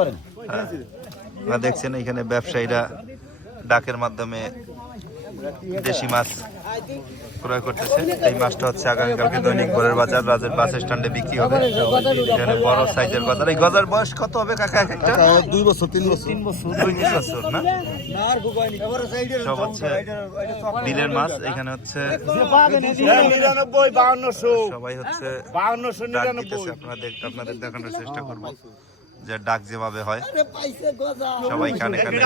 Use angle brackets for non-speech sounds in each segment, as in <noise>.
করেন? আপনারা দেখছেন এখানে ব্যবসায়ীরা ডাকের মাধ্যমে দেশি মাছ ক্রয় করতেছে। এই মাছটা হচ্ছে আগামীকালকে দৈনিক ভোরের বাজার রাজের বাস স্ট্যান্ডে বিক্রি হবে। এখানে বড় সাইজের গজার এই গজার বয়স কত হবে কাকা এক একটা? দুই বছর তিন বছর। দুই তিন বছর না? সব হচ্ছে বিলের মাছ এখানে হচ্ছে নিরানব্বই বাউন্নশো সবাই হচ্ছে দেখ- আপনাদের দেখানোর চেষ্টা করব। যে ডাক যেভাবে হয় সবাই কানে কানে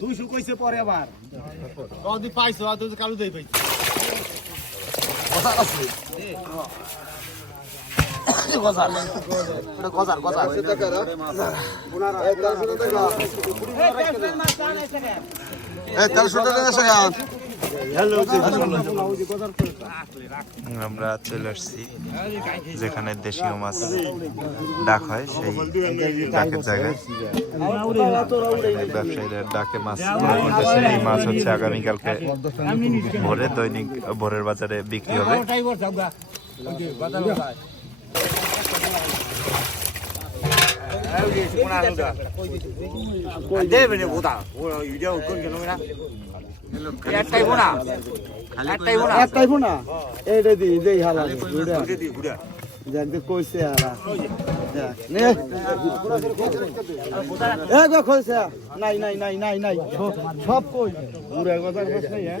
দুইশো কইছে পরে আবার। যদি পাইছো আর তুই কালু দেই পাইছো। আমরা চলে আসছি যেখানে দেশীয় মাছ ডাক হয় সেই ডাকের জায়গায়। ব্যবসায়ীরা ডাকে মাছ করতেছে এই মাছ হচ্ছে আগামীকালকে ভোরে দৈনিক ভোরের বাজারে বিক্রি হবে। দেবে বোদা ও ভিডিও কোন কেন না একটাই বোনা একটাই বোনা একটাই ফোনা এইটা দি দেই হালা দুইটা দি গুড়া দেখতে কইছে হালা নে এ গো কইছে নাই নাই নাই নাই নাই সব কই পুরা কথা কইছ হ্যাঁ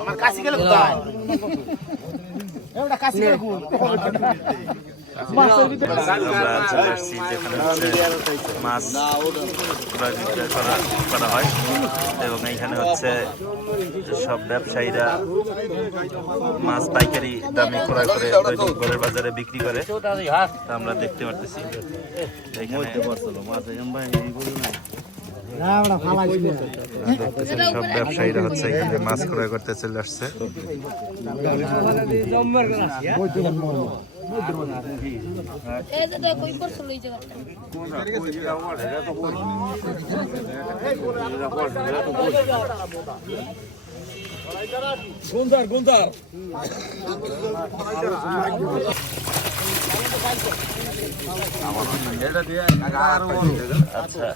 আমার কাশি গেলে কোথায়? কাশি গেলে <laughs> মাছ ক্রয় বিক্রয় করা হয় এবং এইখানে হচ্ছে সব ব্যবসায়ীরা মাছ পাইকারি দামে ক্রয় করে দৈনিক ভোরের বাজারে বিক্রি করে। আমরা দেখতে পারতেছি। এখানে সব ব্যবসায়ীরা হচ্ছে, এখানে মাছ ক্রয় করতে চলে আসছে এইটা কই করছিল এই জায়গাটা আচ্ছা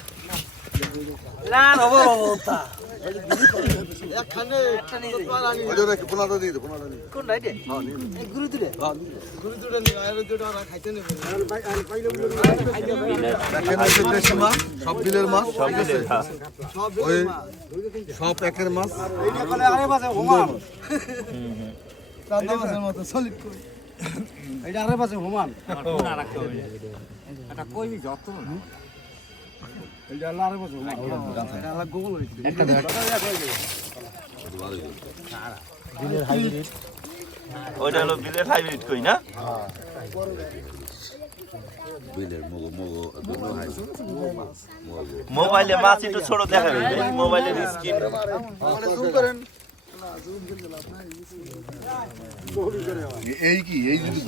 সব বিলের মাছ সব হ্যাঁ। একের মাছ মতো এটা আরে বাজে হোমান এটা কই যত এটা ওইটা হলো বিলের হাইব্রিড কই না? মোবাইলে মাছ একটু ছোট দেখা যাবে মোবাইলের স্ক্রিন এই কি এই যদি